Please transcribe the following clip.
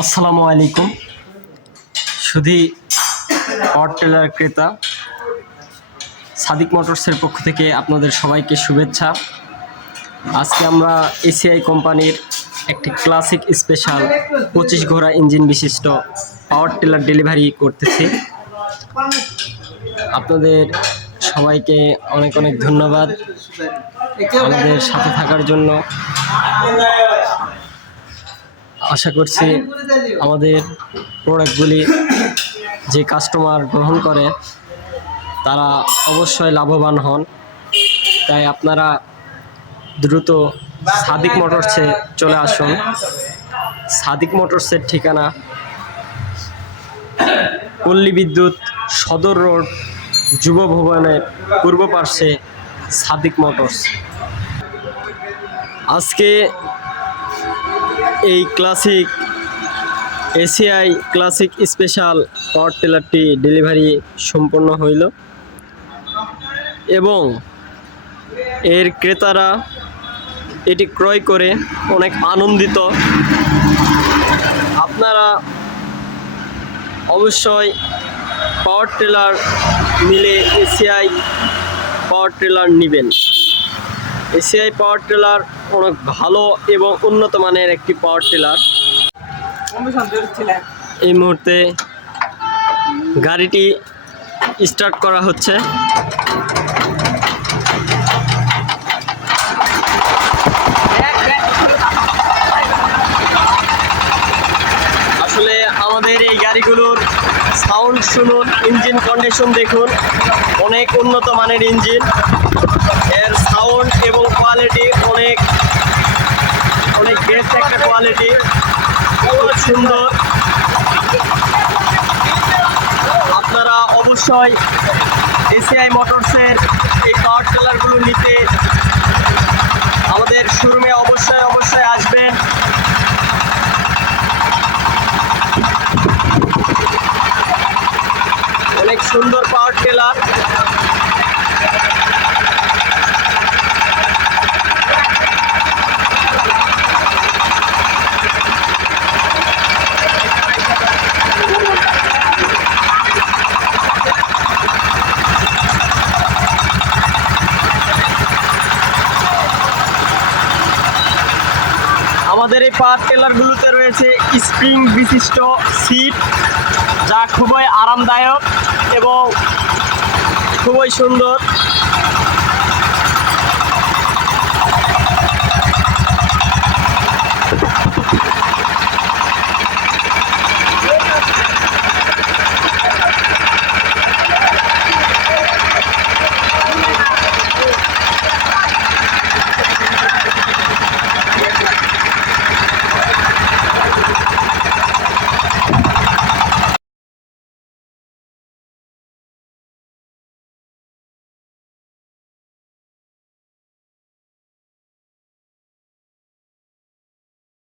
আসসালামু আলাইকুম। শুধু পাওয়ার টিলার ক্রেতা সাদিক মোটরসের পক্ষ থেকে আপনাদের সবাইকে শুভেচ্ছা। আজকে আমরা এসিআই কোম্পানির একটি ক্লাসিক স্পেশাল 25 ঘোড়া ইঞ্জিন বিশিষ্ট পাওয়ার টিলার ডেলিভারি করতেছি। আপনাদের সবাইকে অনেক অনেক ধন্যবাদ আমাদের সাথে থাকার জন্য। আশা করছি আমাদের প্রোডাক্টগুলি যে কাস্টমার গ্রহণ করে তারা অবশ্যই লাভবান হন। তাই আপনারা দ্রুত সাদিক মোটরসে চলে আসুন। সাদিক মোটরসের ঠিকানা পল্লী বিদ্যুৎ সদর রোড, যুব ভবনের পূর্ব পার্শ্বে সাদিক মোটরস। আজকে এই classic ACI classic special power টিলারটি ডেলিভারি সম্পন্ন হইল এবং এর ক্রেতারা এটি ক্রয় করে অনেক আনন্দিত। আপনারা অবশ্যই পাওয়ার টিলার নিলে এসিআই পাওয়ার টিলার নেবেন। এসিআই পাওয়ার টিলার অনেক ভালো এবং উন্নত মানের একটি পাওয়ার টিলার। এই মুহূর্তে গাড়িটি স্টার্ট করা হচ্ছে। আসলে আমাদের এই গাড়িগুলোর সাউন্ড শুনুন, ইঞ্জিন কন্ডিশন দেখুন, অনেক উন্নত মানের ইঞ্জিন। এর সাউন্ড এবং কোয়ালিটি অনেক বেস্ট একটা কোয়ালিটি, খুব সুন্দর। আপনারা অবশ্যই এসিআই মোটরসের এই পাওয়ার টিলারগুলো নিতে আমাদের শোরুমে অবশ্যই আসবেন। অনেক সুন্দর পাওয়ার টিলার। আমাদের এই পাওয়ার টিলারগুলোতে রয়েছে স্প্রিং বিশিষ্ট সিট, যা খুবই আরামদায়ক এবং খুবই সুন্দর।